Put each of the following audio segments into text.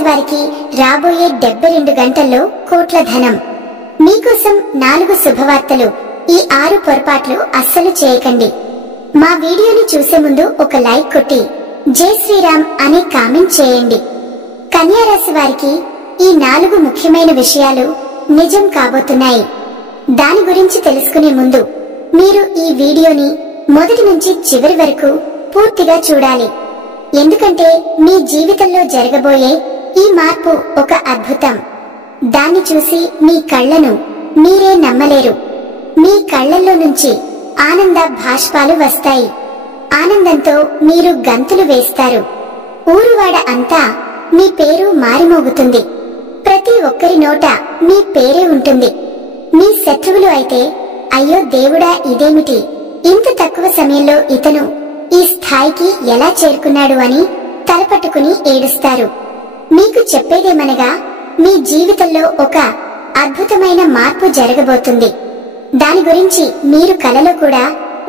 రాశి వారికి రాబోయే 72 గంటల్లో కోట్ల ధనం. మీకోసం 4 శుభవార్తలు. ఈ 6 పొరపాట్లు అస్సలు చేయకండి. మా వీడియోని చూసే ముందు ఒక లైక్ కొట్టి జై శ్రీరామ్ అనే కామెంట్ చేయండి. కన్యా రాశి వారికి ఈ 4 ముఖ్యమైన విషయాలు నిజం కాబోతున్నాయి. దాని గురించి తెలుసుకునే ముందు మీరు ఈ వీడియోని మొదటి నుంచి చివరి వరకు పూర్తిగా చూడాలి. ఎందుకంటే మీ జీవితంలో జరగబోయే ఈ మార్పు ఒక అద్భుతం. దాన్ని చూసి మీ కళ్ళను మీరే నమ్మలేరు. మీ కళ్ళల్లో నుంచి ఆనంద భాష్పాలు వస్తాయి. ఆనందంతో మీరు గంతులు వేస్తారు. ఊరువాడ అంతా మీ పేరు మారిమోగుతుంది. ప్రతి ఒక్కరి నోట మీ పేరే ఉంటుంది. మీ శత్రువులు అయితే అయ్యో దేవుడా, ఇదేమిటి, ఇంత తక్కువ సమయంలో ఇతను ఈ స్థాయికి ఎలా చేరుకున్నాడు అని తలపట్టుకుని ఏడుస్తారు. మీకు చెప్పేదేమనగా మీ జీవితంలో ఒక అద్భుతమైన మార్పు జరగబోతుంది. దాని గురించి మీరు కలలో కూడా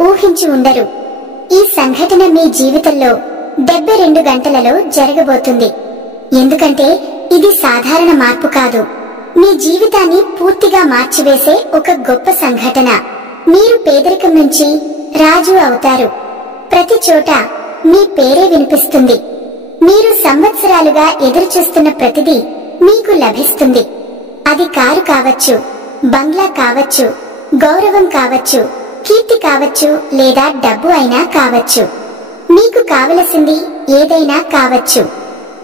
ఊహించి ఉండరు. ఈ సంఘటన మీ జీవితంలో 72 గంటలలో జరగబోతుంది. ఎందుకంటే ఇది సాధారణ మార్పు కాదు. మీ జీవితాన్ని పూర్తిగా మార్చివేసే ఒక గొప్ప సంఘటన. మీరు పేదరికం నుంచి రాజు అవుతారు. ప్రతి చోట మీ పేరే వినిపిస్తుంది. మీరు సంవత్సరాలుగా ఎదురుచూస్తున్న ప్రతిదీ మీకు లభిస్తుంది. అది కారు కావచ్చు, బంగ్లా కావచ్చు, గౌరవం కావచ్చు, కీర్తి కావచ్చు, లేదా డబ్బు అయినా కావచ్చు. మీకు కావలసింది ఏదైనా కావచ్చు.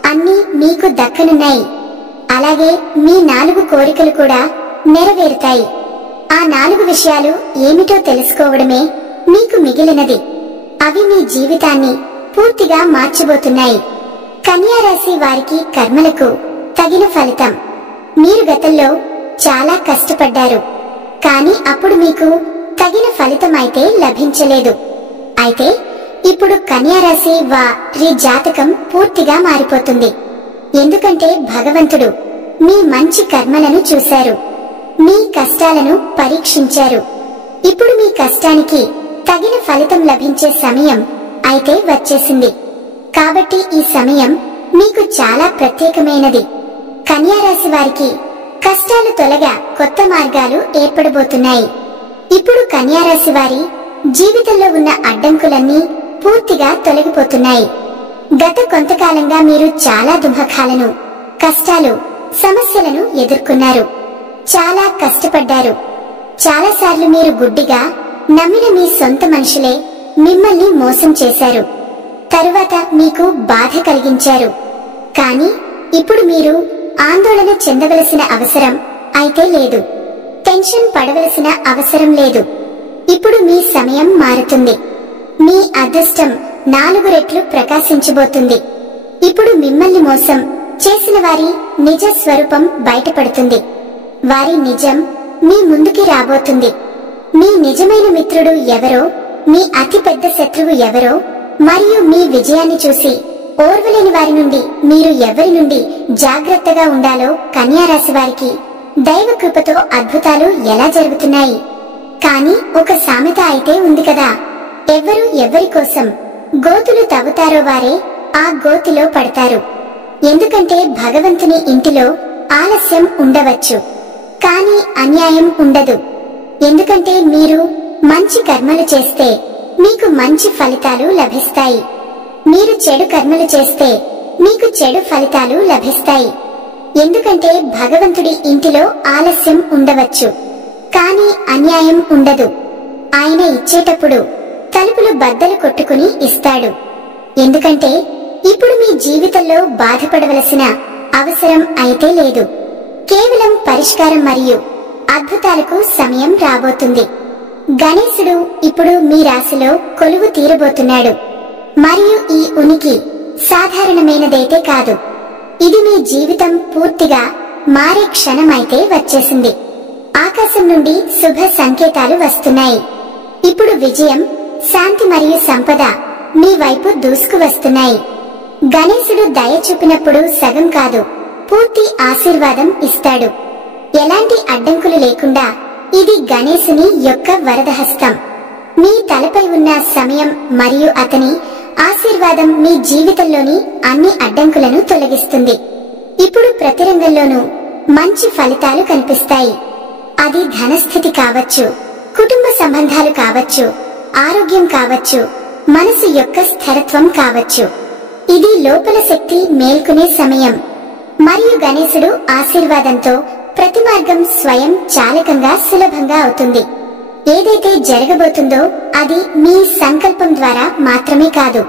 అన్నీ మీకు దక్కనున్నాయి. అలాగే మీ 4 కోరికలు కూడా నెరవేరుతాయి. ఆ 4 విషయాలు ఏమిటో తెలుసుకోవడమే మీకు మిగిలినది. అవి మీ జీవితాన్ని పూర్తిగా మార్చబోతున్నాయి. కన్యా రాశి వారికి కర్మలకు తగిన ఫలితం. మీరు గతంలో చాలా కష్టపడ్డారు, కానీ అప్పుడు మీకు తగిన ఫలితం అయితే లభించలేదు. అయితే ఇప్పుడు కన్యా రాశి వారి జాతకం పూర్తిగా మారిపోతుంది. ఎందుకంటే భగవంతుడు మీ మంచి కర్మలను చూశారు, మీ కష్టాలను పరీక్షించారు. ఇప్పుడు మీ కష్టానికి తగిన ఫలితం లభించే సమయం అయితే వచ్చేసింది. కాబట్టి ఈ సమయం మీకు చాలా ప్రత్యేకమైనది. కన్యా రాశి వారికి కష్టాలు తొలగా కొత్త మార్గాలు ఏర్పడబోతున్నాయి. ఇప్పుడు కన్యా రాశి వారి జీవితంలో ఉన్న అడ్డంకులన్నీ పూర్తిగా తొలగిపోతున్నాయి. గత కొంతకాలంగా మీరు చాలా దుఃఖాలను, కష్టాలు, సమస్యలను ఎదుర్కొన్నారు. చాలా కష్టపడ్డారు. చాలాసార్లు మీరు గుడ్డిగా నమ్మిన మీ సొంత మనుషులే మిమ్మల్ని మోసం చేశారు. తరువాత మీకు బాధ కలిగించారు. కానీ ఇప్పుడు మీరు ఆందోళన చెందవలసిన అవసరం అయితే లేదు. టెన్షన్ పడవలసిన అవసరం లేదు. ఇప్పుడు మీ సమయం మారుతుంది. మీ అదృష్టం 4 రెట్లు ప్రకాశించబోతుంది. ఇప్పుడు మిమ్మల్ని మోసం చేసిన వారి నిజ స్వరూపం బయటపడుతుంది. వారి నిజం మీ ముందుకి రాబోతుంది. మీ నిజమైన మిత్రుడు ఎవరో, మీ అతి పెద్ద శత్రువు ఎవరో, మరియు మీ విజయాన్ని చూసి ఓర్వలేని వారి నుండి మీరు ఎవరి నుండి జాగ్రత్తగా ఉండాలో కన్యా రాశి వారికి దైవ కృపతో అద్భుతాలు ఎలా జరుగుతున్నాయి. కానీ ఒక సామెత అయితే ఉంది కదా, ఎవరు ఎవరి కోసం గోతులు తవ్వుతారో వారే ఆ గోతిలో పడతారు. ఎందుకంటే భగవంతుని ఇంటిలో ఆలస్యం ఉండవచ్చు, కానీ అన్యాయం ఉండదు. ఎందుకంటే మీరు మంచి కర్మలు చేస్తే మీకు మంచి ఫలితాలు లభిస్తాయి. మీరు చెడు కర్మలు చేస్తే మీకు చెడు ఫలితాలు లభిస్తాయి. ఎందుకంటే భగవంతుడి ఇంటిలో ఆలస్యం ఉండవచ్చు, కానీ అన్యాయం ఉండదు. ఆయన ఇచ్చేటప్పుడు తలుపులు బద్దలు కొట్టుకుని ఇస్తాడు. ఎందుకంటే ఇప్పుడు మీ జీవితంలో బాధపడవలసిన అవసరం అయితే లేదు. కేవలం పరిష్కారం మరియు అద్భుతాలకు సమయం రాబోతుంది. గణేశుడు ఇప్పుడు మీ రాశిలో కొలువు తీరబోతున్నాడు. మరియు ఈ ఉనికి సాధారణమైనదైతే కాదు. ఇది మీ జీవితం పూర్తిగా మారే క్షణమైతే వచ్చేసింది. ఆకాశం నుండి శుభ సంకేతాలు వస్తున్నాయి. ఇప్పుడు విజయం, శాంతి మరియు సంపద మీ వైపు దూసుకు వస్తున్నాయి. గణేశుడు దయ చూపినప్పుడు సగం కాదు, పూర్తి ఆశీర్వాదం ఇస్తాడు. ఎలాంటి అడ్డంకులు లేకుండా ఇది గణేశుని యొక్క వరదహస్తం మీ తలపై ఉన్న సమయం మరియు అతని ఆశీర్వాదం మీ జీవితంలోని అన్ని అడ్డంకులను తొలగిస్తుంది. ఇప్పుడు ప్రతి రంగంలోనూ మంచి ఫలితాలు కనిపిస్తాయి. అది ధనస్థితి కావచ్చు, కుటుంబ సంబంధాలు కావచ్చు, ఆరోగ్యం కావచ్చు, మనసు యొక్క స్థిరత్వం కావచ్చు. ఇది లోపల శక్తి మేల్కొనే సమయం. మరియు గణేశుడు ఆశీర్వాదంతో ప్రతి మార్గం స్వయం చాలకంగా సులభంగా అవుతుంది. ఏదైతే జరగబోతుందో అది మీ సంకల్పం ద్వారా మాత్రమే కాదు,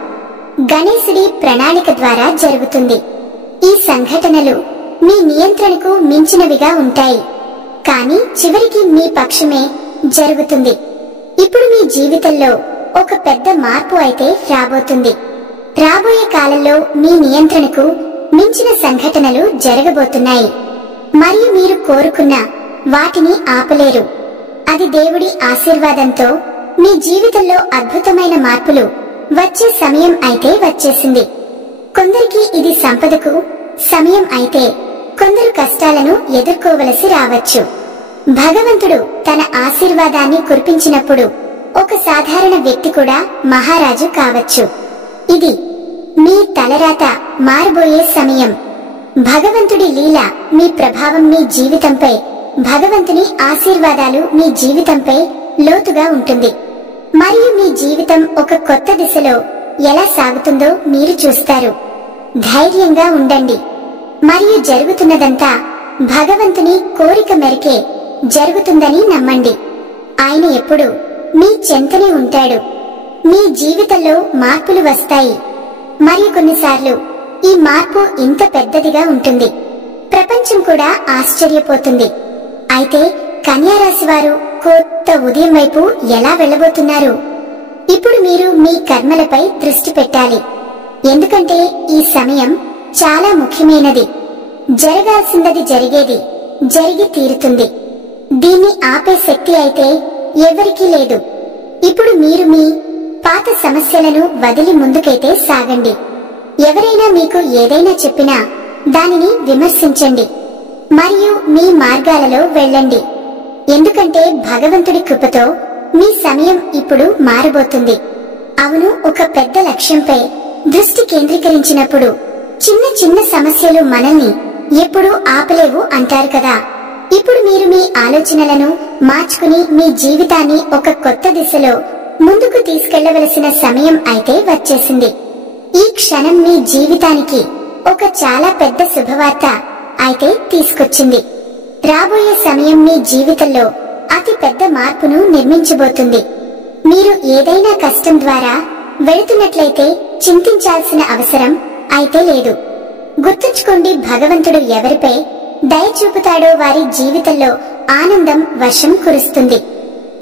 గణేశుడి ప్రణాళిక ద్వారా జరుగుతుంది. ఈ సంఘటనలు మీ నియంత్రణకు మించినవిగా ఉంటాయి, కానీ చివరికి మీ పక్షమే జరుగుతుంది. ఇప్పుడు మీ జీవితంలో ఒక పెద్ద మార్పు అయితే రాబోతుంది. రాబోయే కాలంలో మీ నియంత్రణకు మించిన సంఘటనలు జరగబోతున్నాయి, మరియు మీరు కోరుకున్న వాటిని ఆపలేరు. అది దేవుడి ఆశీర్వాదంతో మీ జీవితంలో అద్భుతమైన మార్పులు వచ్చే సమయం అయితే వచ్చేసింది. కొందరికి ఇది సంపదకు సమయం అయితే, కొందరు కష్టాలను ఎదుర్కోవలసి రావచ్చు. భగవంతుడు తన ఆశీర్వాదాన్ని కురిపించినప్పుడు ఒక సాధారణ వ్యక్తి కూడా మహారాజు కావచ్చు. ఇది మీ తలరాత మారబోయే సమయం. భగవంతుడి లీల మీ ప్రభావం మీ జీవితంపై, భగవంతుని ఆశీర్వాదాలు మీ జీవితంపై లోతుగా ఉంటుంది. మరియు మీ జీవితం ఒక కొత్త దిశలో ఎలా సాగుతుందో మీరు చూస్తారు. ధైర్యంగా ఉండండి, మరియు జరుగుతున్నదంతా భగవంతుని కోరిక మేరకే జరుగుతుందని నమ్మండి. ఆయన ఎప్పుడు మీ చెంతనే ఉంటాడు. మీ జీవితంలో మార్పులు వస్తాయి, మరియు కొన్నిసార్లు ఈ మార్పు ఇంత పెద్దదిగా ఉంటుంది, ప్రపంచం కూడా ఆశ్చర్యపోతుంది. అయితే కన్యారాశి వారు కొత్త ఉదయం వైపు ఎలా వెళ్ళబోతున్నారు? ఇప్పుడు మీరు మీ కర్మలపై దృష్టి పెట్టాలి, ఎందుకంటే ఈ సమయం చాలా ముఖ్యమైనది. జరగాల్సిందది జరిగి తీరుతుంది. దీన్ని ఆపే శక్తి అయితే ఎవరికీ లేదు. ఇప్పుడు మీరు మీ పాత సమస్యలను వదిలి ముందుకైతే సాగండి. ఎవరైనా మీకు ఏదైనా చెప్పినా దానిని విమర్శించండి, మరియు మీ మార్గాలలో వెళ్ళండి, ఎందుకంటే భగవంతుడి కృపతో మీ సమయం ఇప్పుడు మారబోతుంది. అవును, ఒక పెద్ద లక్ష్యంపై దృష్టి కేంద్రీకరించినప్పుడు చిన్న చిన్న సమస్యలు మనల్ని ఎప్పుడూ ఆపలేవు అంటారు కదా. ఇప్పుడు మీరు మీ ఆలోచనలను మార్చుకుని మీ జీవితాన్ని ఒక కొత్త దిశలో ముందుకు తీసుకెళ్లవలసిన సమయం అయితే వచ్చేసింది. ఈ క్షణం మీ జీవితానికి ఒక చాలా పెద్ద శుభవార్త అయితే తీసుకొచ్చింది. రాబోయే సమయం మీ జీవితంలో అతి పెద్ద మార్పును నిర్మించబోతుంది. మీరు ఏదైనా కష్టం ద్వారా వెళుతున్నట్లయితే చింతించాల్సిన అవసరం అయితే లేదు. గుర్తుంచుకోండి, భగవంతుడు ఎవరిపై దయ చూపుతాడో వారి జీవితంలో ఆనందం వర్షం కురుస్తుంది.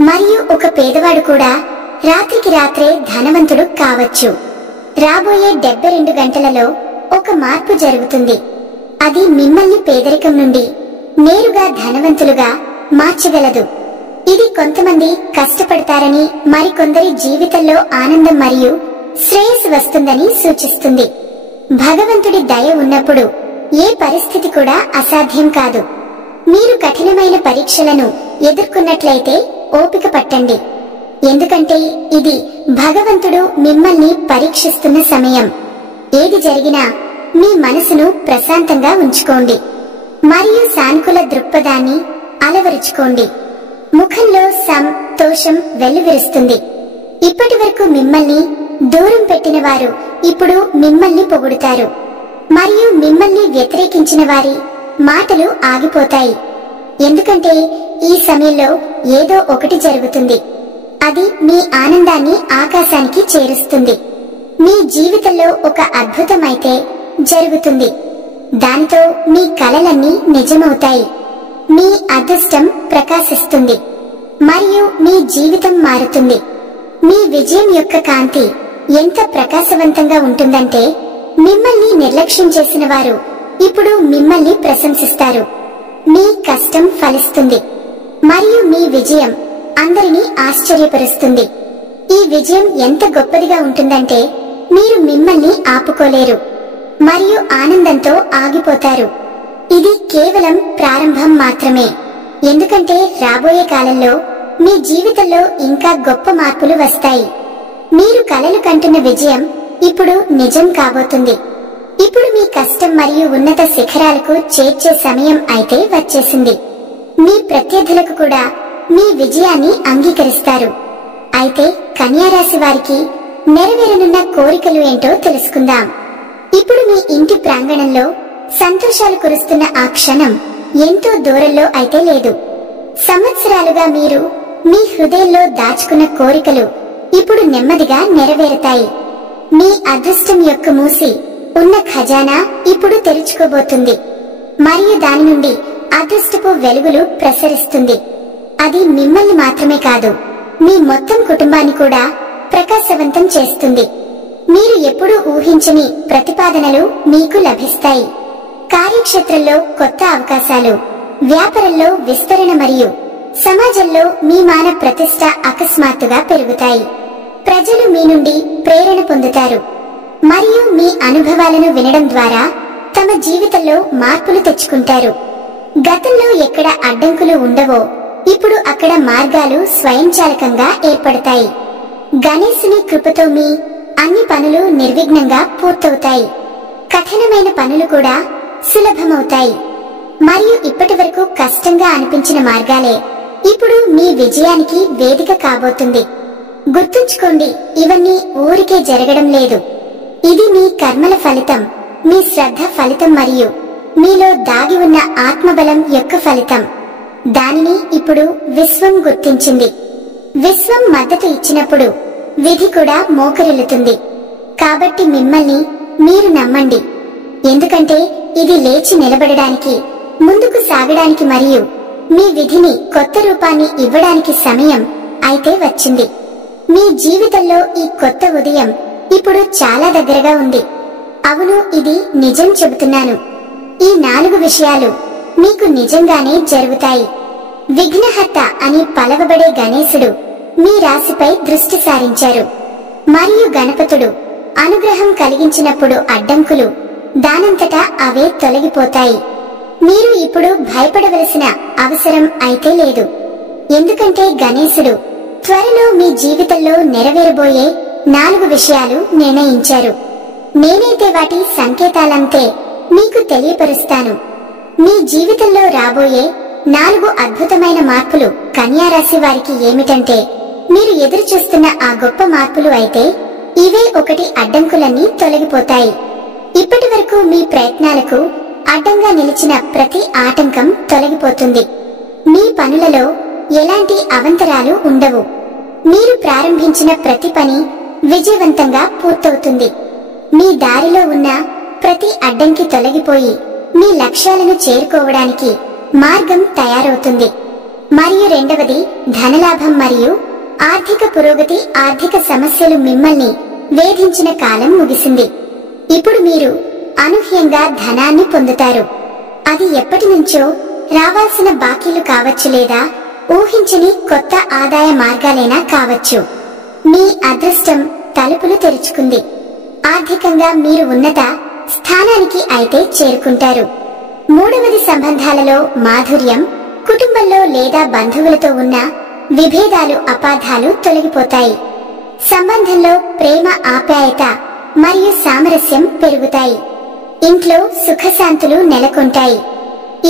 మరియు ఒక పేదవాడు కూడా రాత్రికి రాత్రే ధనవంతుడు కావచ్చు. రాబోయే 72 గంటలలో ఒక మార్పు జరుగుతుంది. అది మిమ్మల్ని పేదరికం నుండి నేరుగా ధనవంతులుగా మార్చగలదు. ఇది కొంతమంది కష్టపడతారని, మరికొందరి జీవితంలో ఆనందం మరియు శ్రేయస్సు వస్తుందని సూచిస్తుంది. భగవంతుడి దయ ఉన్నప్పుడు ఏ పరిస్థితి కూడా అసాధ్యం కాదు. మీరు కఠినమైన పరీక్షలను ఎదుర్కొన్నట్లయితే ఓపిక పట్టండి, ఎందుకంటే ఇది భగవంతుడు మిమ్మల్ని పరీక్షిస్తున్న సమయం. ఏది జరిగినా మీ మనసును ప్రశాంతంగా ఉంచుకోండి, మరియు సానుకూల దృక్పథాన్ని అలవరుచుకోండి. ముఖంలో సంతోషం వెల్లువిరుస్తుంది. ఇప్పటి వరకు మిమ్మల్ని దూరం పెట్టిన వారు ఇప్పుడు మిమ్మల్ని పొగుడుతారు, మరియు మిమ్మల్ని వ్యతిరేకించిన వారి మాటలు ఆగిపోతాయి, ఎందుకంటే ఈ సమయంలో ఏదో ఒకటి జరుగుతుంది. అది మీ ఆనందాన్ని ఆకాశానికి చేరుస్తుంది. మీ జీవితంలో ఒక అద్భుతమైతే జరుగుతుంది. దానితో మీ కలలన్నీ నిజమవుతాయి. మీ అదృష్టం ప్రకాశిస్తుంది, మరియు మీ జీవితం మారుతుంది. మీ విజయం యొక్క కాంతి ఎంత ప్రకాశవంతంగా ఉంటుందంటే మిమ్మల్ని నిర్లక్ష్యం చేసిన వారు ఇప్పుడు మిమ్మల్ని ప్రశంసిస్తారు. మీ కష్టం ఫలిస్తుంది, మరియు మీ విజయం అందరినీ ఆశ్చర్యపరుస్తుంది. ఈ విజయం ఎంత గొప్పదిగా ఉంటుందంటే మీరు మిమ్మల్ని ఆపుకోలేరు, మరియు ఆనందంతో ఆగిపోతారు. ఇది కేవలం ప్రారంభం మాత్రమే, ఎందుకంటే రాబోయే కాలంలో మీ జీవితంలో ఇంకా గొప్ప మార్పులు వస్తాయి. మీరు కలలు కంటున్న విజయం ఇప్పుడు నిజం కాబోతుంది. ఇప్పుడు మీ కష్టం మరియు ఉన్నత శిఖరాలకు చేర్చే సమయం అయితే వచ్చేసింది. మీ ప్రత్యర్థులకు కూడా మీ విజయాన్ని అంగీకరిస్తారు. అయితే కన్యారాశి వారికి నెరవేరనున్న కోరికలు ఏంటో తెలుసుకుందాం. ఇప్పుడు మీ ఇంటి ప్రాంగణంలో సంతోషాలు కురుస్తున్న ఆ క్షణం ఎంతో దూరంలో అయితే లేదు. సంవత్సరాలుగా మీరు మీ హృదయంలో దాచుకున్న కోరికలు ఇప్పుడు నెమ్మదిగా నెరవేరుతాయి. మీ అదృష్టం యొక్క మూసి ఉన్న ఖజానా ఇప్పుడు తెరుచుకోబోతుంది మరియు దాని నుండి అదృష్టపు వెలుగులు ప్రసరిస్తుంది. అది మిమ్మల్ని మాత్రమే కాదు, మీ మొత్తం కుటుంబాన్ని కూడా ప్రకాశవంతం చేస్తుంది. మీరు ఎప్పుడూ ఊహించని ప్రతిపాదనలు మీకు లభిస్తాయి. కార్యక్షేత్రంలో కొత్త అవకాశాలు, వ్యాపారంలో విస్తరణ మరియు సమాజంలో మీ మాన ప్రతిష్ట అకస్మాత్తుగా పెరుగుతాయి. ప్రజలు మీ నుండి ప్రేరణ పొందుతారు మరియు మీ అనుభవాలను వినడం ద్వారా తమ జీవితంలో మార్పులు తెచ్చుకుంటారు. గతంలో ఎక్కడ అడ్డంకులు ఉండవో ఇప్పుడు అక్కడ మార్గాలు స్వయంచాలకంగా ఏర్పడతాయి. గణేశుని కృపతో మీ అన్ని పనులు నిర్విఘ్నంగా పూర్తవుతాయి. కఠినమైన పనులు కూడా సులభమవుతాయి మరియు ఇప్పటి వరకు కష్టంగా అనిపించిన మార్గాలే ఇప్పుడు మీ విజయానికి వేదిక కాబోతుంది. గుర్తుంచుకోండి, ఇవన్నీ ఊరికే జరగడం లేదు. ఇది మీ కర్మల ఫలితం, మీ శ్రద్ధ ఫలితం మరియు మీలో దాగి ఉన్న ఆత్మబలం యొక్క ఫలితం. దానిని ఇప్పుడు విశ్వం గుర్తించింది. విశ్వం మద్దతు ఇచ్చినప్పుడు విధి కూడా మోకరిల్లుతుంది. కాబట్టి మిమ్మల్ని మీరు నమ్మండి, ఎందుకంటే ఇది లేచి నిలబడడానికి, ముందుకు సాగడానికి మరియు మీ విధిని కొత్త రూపాన్ని ఇవ్వడానికి సమయం అయితే వచ్చింది. మీ జీవితంలో ఈ కొత్త ఉదయం ఇప్పుడు చాలా దగ్గరగా ఉంది. అవును, ఇది నిజం చెబుతున్నాను. ఈ 4 విషయాలు మీకు నిజంగానే జరుగుతాయి. విఘ్నహర్త అని పలవబడే గణేశుడు మీ రాశిపై దృష్టి సారించారు మరియు గణపతుడు అనుగ్రహం కలిగించినప్పుడు అడ్డంకులు దానంతటా అవే తొలగిపోతాయి. మీరు ఇప్పుడు భయపడవలసిన అవసరం అయితే లేదు, ఎందుకంటే గణేశుడు త్వరలో మీ జీవితంలో నెరవేరబోయే 4 విషయాలు నిర్ణయించారు. నేనైతే వాటి సంకేతాలంతే మీకు తెలియపరుస్తాను. మీ జీవితంలో రాబోయే 4 అద్భుతమైన మార్పులు కన్యారాశి వారికి ఏమిటంటే, మీరు ఎదురు చూస్తున్న ఆ గొప్ప మార్పులు అయితే ఇవే. 1, అడ్డంకులన్నీ తొలగిపోతాయి. ఇప్పటి వరకు మీ ప్రయత్నాలకు అడ్డంగా నిలిచిన ప్రతి ఆటంకం తొలగిపోతుంది. మీ పనులలో ఎలాంటి అవంతరాలు ఉండవు. మీరు ప్రారంభించిన ప్రతి పని విజయవంతంగా పూర్తవుతుంది. మీ దారిలో ఉన్న ప్రతి అడ్డంకి తొలగిపోయి మీ లక్ష్యాలను చేరుకోవడానికి మార్గం తయారవుతుంది. మరియు 2వది, ధనలాభం మరియు ఆర్థిక పురోగతి. ఆర్థిక సమస్యలు మిమ్మల్ని వేధించిన కాలం ముగిసింది. ఇప్పుడు మీరు అనూహ్యంగా ధనాన్ని పొందుతారు. అది ఎప్పటి నుంచో రావాల్సిన బాకీలు కావచ్చు, లేదా ఊహించని కొత్త ఆదాయ మార్గాలైనా కావచ్చు. మీ అదృష్టం తలుపులు తెరుచుకుంది. ఆర్థికంగా మీరు ఉన్నత స్థానానికి అయితే చేరుకుంటారు. 3వది, సంబంధాలలో మాధుర్యం. కుటుంబంలో లేదా బంధువులతో ఉన్న విభేదాలు, అపార్థాలు తొలగిపోతాయి. సంబంధంలో ప్రేమ, ఆప్యాయత మరియు సామరస్యం పెరుగుతాయి. ఇంట్లో సుఖశాంతులు నెలకొంటాయి.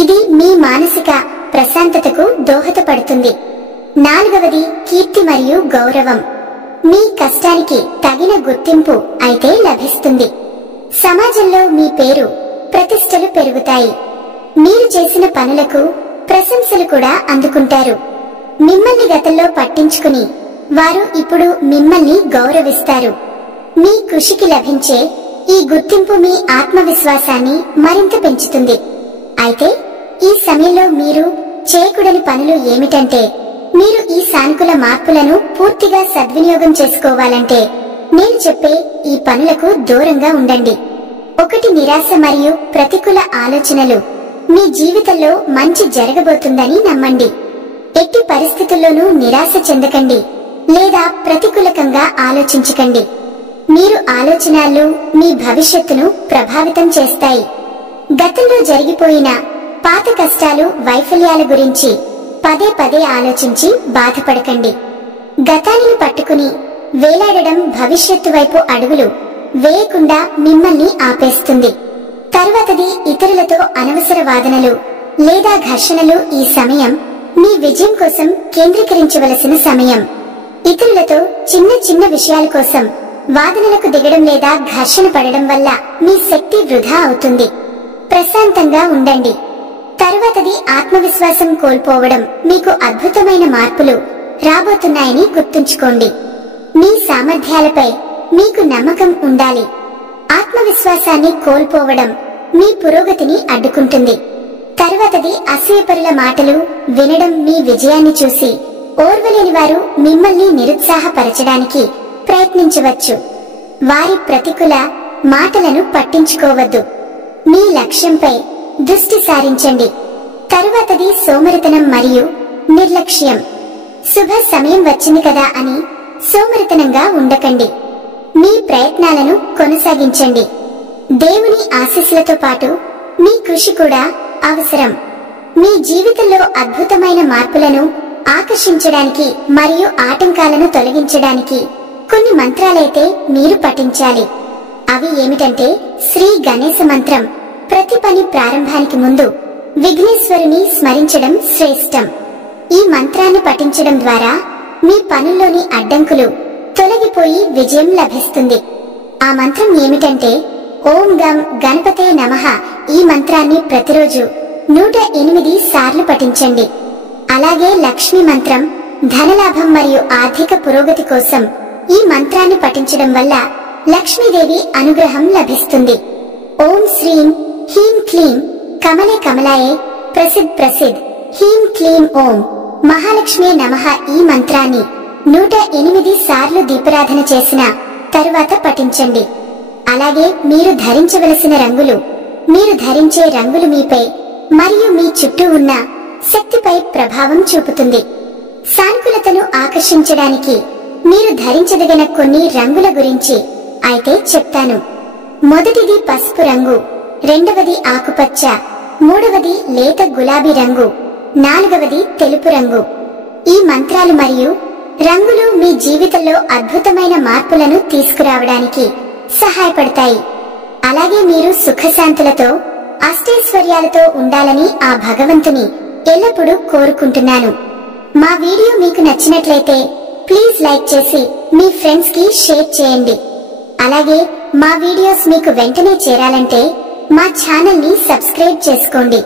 ఇది మీ మానసిక ప్రశాంతతకు దోహదపడుతుంది. 4వది, కీర్తి మరియు గౌరవం. మీ కష్టానికి తగిన గుర్తింపు అయితే లభిస్తుంది. సమాజంలో మీ పేరు, ప్రతిష్టలు పెరుగుతాయి. మీరు చేసిన పనులకు ప్రశంసలు కూడా అందుకుంటారు. మిమ్మల్ని గతంలో పట్టించుకుని వారు ఇప్పుడు మిమ్మల్ని గౌరవిస్తారు. మీ కృషికి లభించే ఈ గుర్తింపు మీ ఆత్మవిశ్వాసాన్ని మరింత పెంచుతుంది. అయితే ఈ సమయంలో మీరు చేయకూడని పనులు ఏమిటంటే, మీరు ఈ సానుకూల మార్పులను పూర్తిగా సద్వినియోగం చేసుకోవాలంటే నేను చెప్పే ఈ పనులకు దూరంగా ఉండండి. 1, నిరాశ మరియు ప్రతికూల ఆలోచనలు. మీ జీవితంలో మంచి జరగబోతుందని నమ్మండి. ఎట్టి పరిస్థితుల్లోనూ నిరాశ చెందకండి లేదా ప్రతికూలకంగా ఆలోచించకండి. మీరు ఆలోచనలు మీ భవిష్యత్తును ప్రభావితం చేస్తాయి. గతంలో జరిగిపోయిన పాత కష్టాలు, వైఫల్యాల గురించి పదే పదే ఆలోచించి బాధపడకండి. గతాన్ని పట్టుకుని వేలాడడం భవిష్యత్తు వైపు అడుగులు వేయకుండా మిమ్మల్ని ఆపేస్తుంది. తరువాతది ఇతరులతో అనవసర వాదనలు లేదా ఘర్షణలు. ఈ సమయం మీ విజయం కోసం కేంద్రీకరించవలసిన సమయం. ఇతరులతో చిన్న చిన్న విషయాల కోసం వాదనలకు దిగడం లేదా ఘర్షణ పడడం వల్ల మీ శక్తి వృధా అవుతుంది. ప్రశాంతంగా ఉండండి. తరువాతది ఆత్మవిశ్వాసం కోల్పోవడం. మీకు అద్భుతమైన మార్పులు రాబోతున్నాయని గుర్తుంచుకోండి. మీ సామర్థ్యాలపై మీకు నమ్మకం ఉండాలి. ఆత్మవిశ్వాసాన్ని కోల్పోవడం మీ పురోగతిని అడ్డుకుంటుంది. తరువాతది అసూయపరుల మాటలు వినడం. మీ విజయాన్ని చూసి ఓర్వలేని వారు మిమ్మల్ని నిరుత్సాహపరచడానికి ప్రయత్నించవచ్చు. వారి ప్రతికూల మాటలను పట్టించుకోవద్దు. మీ లక్ష్యంపై దృష్టి సారించండి. తరువాతది సోమరితనం మరియు నిర్లక్ష్యం. శుభ సమయం వచ్చింది కదా అని సోమరితనంగా ఉండకండి. మీ ప్రయత్నాలను కొనసాగించండి. దేవుని ఆశీస్సులతో పాటు మీ కృషి కూడా అవసరం. మీ జీవితంలో అద్భుతమైన మార్పులను ఆకర్షించడానికి మరియు ఆటంకాలను తొలగించడానికి కొన్ని మంత్రాలైతే మీరు పఠించాలి. అవి ఏమిటంటే శ్రీ గణేశ మంత్రం. ప్రతి పని ప్రారంభానికి ముందు విఘ్నేశ్వరుని స్మరించడం శ్రేష్టం. ఈ మంత్రాన్ని పఠించడం ద్వారా మీ పనుల్లోని అడ్డంకులు తొలగిపోయి విజయం లభిస్తుంది. ఆ మంత్రం ఏమిటంటే ఓం గం గణపతే నమః. ఈ మంత్రాన్ని ప్రతిరోజు 108 సార్లు పఠించండి. అలాగే లక్ష్మీ మంత్రం ధనలాభం మరియు ఆర్థిక పురోగతి కోసం ఈ మంత్రాన్ని పఠించడం వల్ల లక్ష్మీదేవి అనుగ్రహం లభిస్తుంది. ఓం శ్రీం హ్రీం క్లీం కమలే కమలాయే ప్రసిద్ ప్రసిద్ హ్రీం క్లీం ఓం మహాలక్ష్మే నమః. ఈ మంత్రాన్ని 108 సార్లు దీపారాధన చేసిన తరువాత పఠించండి. అలాగే మీరు ధరించవలసిన రంగులు. మీరు ధరించే రంగులు మీపై మరియు మీ చుట్టూ ఉన్న శక్తిపై ప్రభావం చూపుతుంది. సానుకూలతను ఆకర్షించడానికి మీరు ధరించదగిన కొన్ని రంగుల గురించి అయితే చెప్తాను. మొదటిది పసుపు రంగు, రెండవది ఆకుపచ్చ, మూడవది లేత గులాబీ రంగు, నాలుగవది తెలుపు రంగు. ఈ మంత్రాలు మరియు రంగులు మీ జీవితంలో అద్భుతమైన మార్పులను తీసుకురావడానికి సహాయపడతాయి. అలాగే మీరు సుఖశాంతులతో అష్టైశ్వర్యాలతో ఉండాలని ఆ భగవంతుని ఎల్లప్పుడూ కోరుకుంటున్నాను. మా వీడియో మీకు నచ్చినట్లయితే ప్లీజ్ లైక్ చేసి మీ ఫ్రెండ్స్ కి షేర్ చేయండి. అలాగే మా వీడియోస్ మీకు వెంటనే చేరాలంటే మా ఛానల్ ని సబ్స్క్రైబ్ చేసుకోండి.